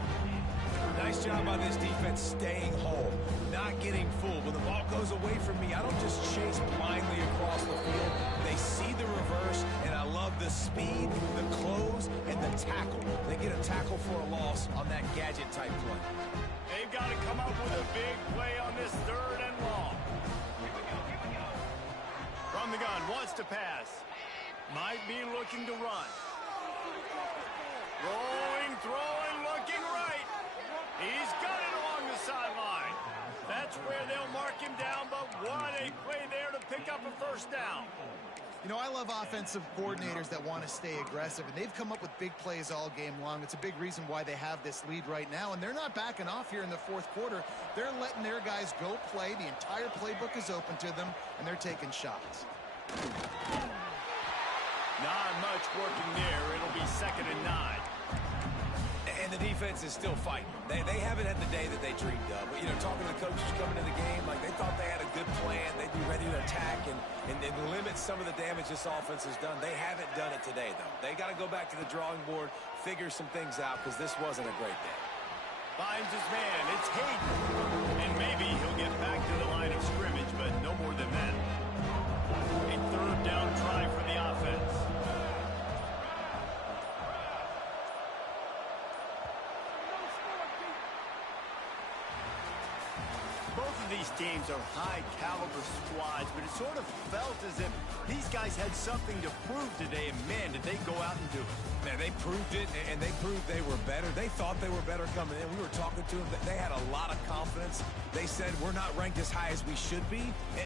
Nice job by this defense staying home, not getting fooled. When the ball goes away from me, I don't just chase blindly across the field. They see the reverse, and I love the speed, the close, and the tackle. They get a tackle for a loss on that gadget-type play. They've got to come up with a big play on this third and long. From the gun, wants to pass. Might be looking to run. Rolling, throwing, looking right. He's got it along the sideline. That's where they'll mark him down, but what a play there to pick up a first down. You know, I love offensive coordinators that want to stay aggressive, and they've come up with big plays all game long. It's a big reason why they have this lead right now, and they're not backing off here in the fourth quarter. They're letting their guys go play. The entire playbook is open to them, and they're taking shots. Not much working there. It'll be 2nd and 9. And the defense is still fighting. They haven't had the day that they dreamed of. But, you know, talking to the coaches coming to the game, like they thought they had a good plan. They'd be ready to attack and limit some of the damage this offense has done. They haven't done it today, though. They got to go back to the drawing board, figure some things out, because this wasn't a great day. Finds his man. It's Hayden. And maybe he'll get back to the line of scrimmage, but no more than that. A third down try for the offense. Both of these teams are high-caliber squads, but it sort of felt as if these guys had something to prove today, and man, did they go out and do it. Man, they proved it, and they proved they were better. They thought they were better coming in. We were talking to them. They had a lot of confidence. They said, we're not ranked as high as we should be.